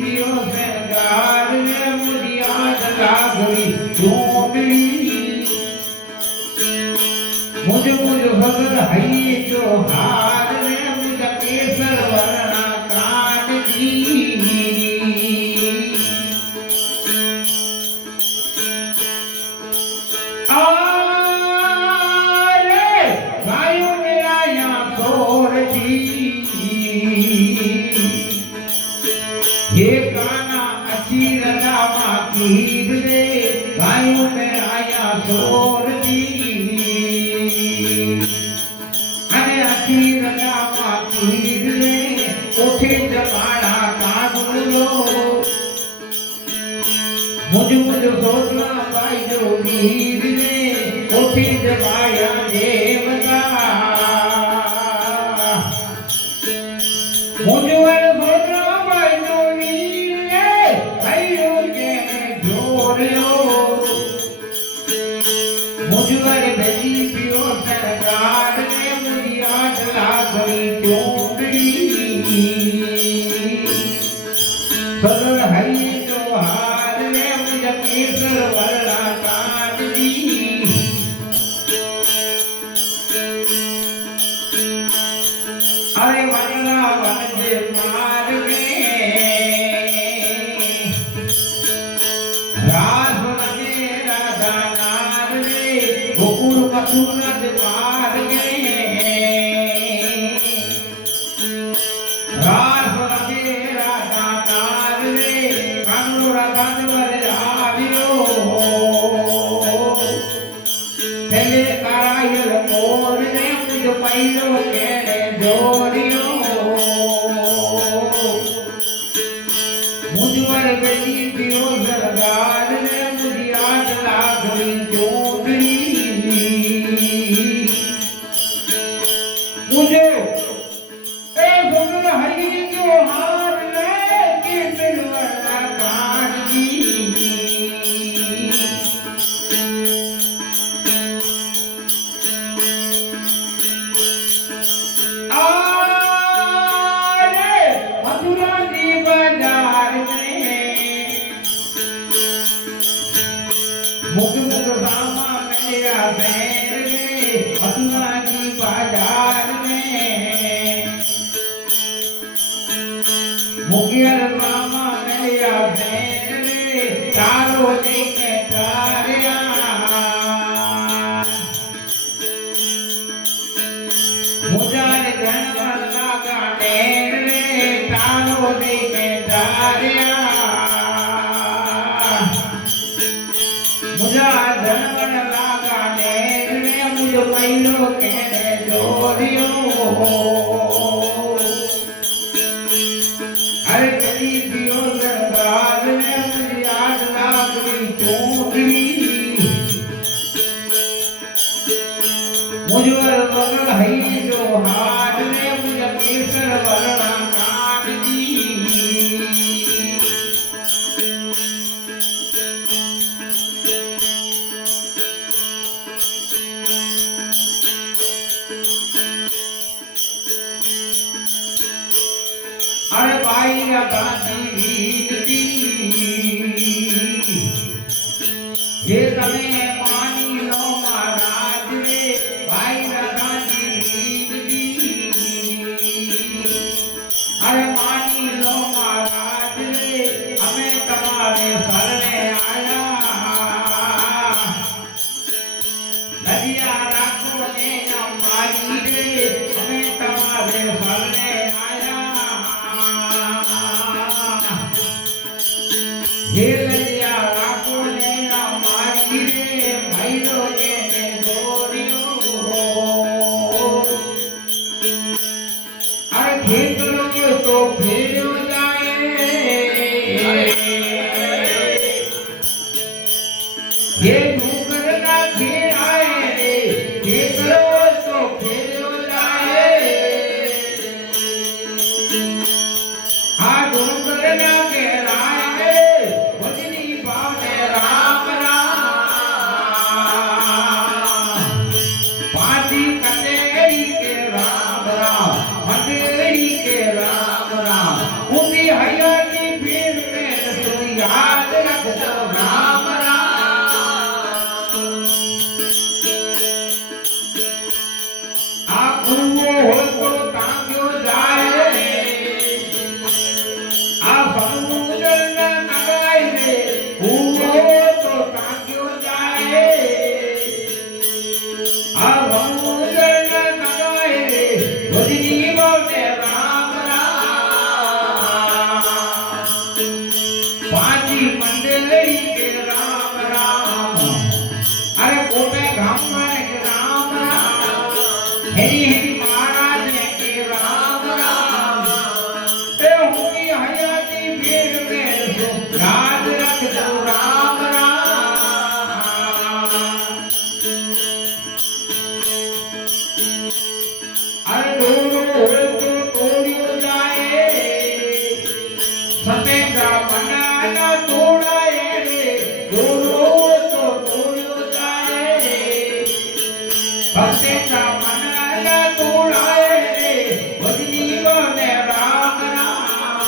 पियो सरकार रे मुझिया लागरी चोंबड़ी मुझ भगर हई जो हार रे मुझ केसर वर्णा काट दी ये गाना अच्छी रजा माकीर रे गायों में आया सोर जी अरे अच्छी रजा माकीर रे उठे जमाना काबुलो मुझ सोचना भाई जो वीर रे उठे जमाया देवता मुझ मुझवर बजी पियो सरकार ने मुझी आठ लागरी चोंबड़ी सदर हरी जो हार ने मुझ केसर वर्णा काट दी अरे वर्णा वनजे मार में रास लगे राधा नार रे गोकुल मथुरज पार गए रास लगे राधा नार रे कानूर दानवर आवियो पहले करायल मोर ने मुझ पैलो केड़े जोड़ियो मुझवर बेटी पियो सरदार ने मुझी आठ लागरी चोंबड़ी मुझे ए भगल हरि जो हार ले के बिलवला काट दी मथुरा जी बाजार में मुख रामा मेरा बैर रे मथुरा जी बाजार में मुखियर रामा मेरा बैर रे तारो देखे तारिया मुझार धनवर लागा डेर रे तारो देखे तारिया मुझा धनवर लागा डेर रे मुझ पैलो कहने जोड़ियो अरे चली पियो सरदार ने मुझे आठ लागरी चोंबड़ी मुझवर बगल हई जो हार ने मुझ केसर वर्णा काट दी अरे भाई गांधी वीरती ये तमे मानी लो महाराज रे भाई गांधी वीरती अरे मानी लो महाराज रे हमें तुम्हारे शरणे आया नदिया राखो ने हमारी रे हमें तुम्हारे शरणे आया हे नदिया राखो ने हमारी रे भाई लोगे ने जोड़ियो अरे खेत लोगे तो फेर हो जाए ये डूंगर का घेर आए रे खेत लोगे तो फेर हो जाए हाँ डूंगर का घेर आए रे पांची मंडली के राम राम अरे कोटे घामर के राम राम हेरी हेरी महाराज के राम राम ए हुई हयाती भीड़ में राज रख दो राम राम अरे दोनों तो तोड़ियो जाए सतेंद्रा मना न तोड़ाए रे दोनों तो तोड़ियो जाए सतेंद्रा मना न तोड़ाए रे भजनी बने राम राम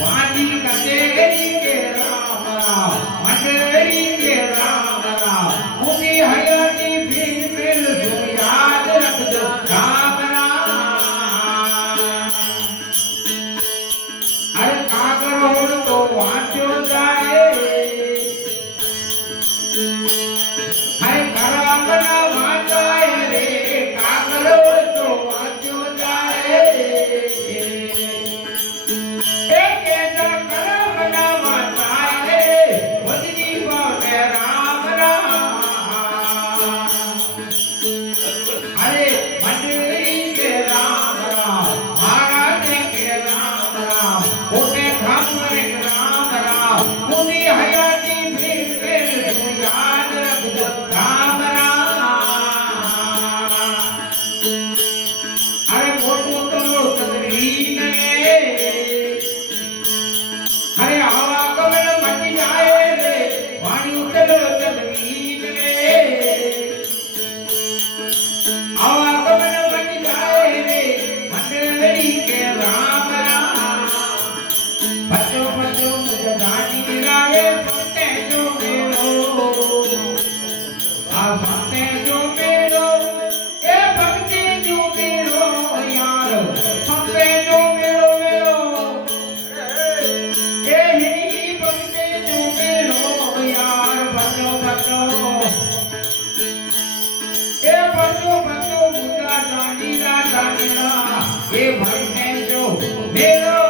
पानी कचेरी के राम राम मंडली के राम राम मुझे हयाती फिर मिल तो याद रख दो राम राम अरे कागरोड तो वांचो जाए अरे खराबना वांचाए रे कागरोड तो वांचो जाए एक ऐसा खराबना वांचाए भजनी बने राम राम अरे मंडली के राम राम महाराज के राम राम कोटे घामर के राम राम पूरी हयाती फिर तू याद रख दो राम राम अरे मोटू तो तदरीन अरे हवा कमल मच जाए रे वाणी उतलो तदरीन हवा कमल मच जाए रे मंडली के राम राम बच्चों बच्चों मुझे दानी रावे सुनते जो मेरो आ सुनते जो मेरो ए भक्ति जो मेरो यार सुनते जो मेरो मेरो ए हिनी भक्ति जो मेरो यार बच्चों बच्चों ए बच्चों बच्चों मुझे दानी रा ए भक्ति जो मेरो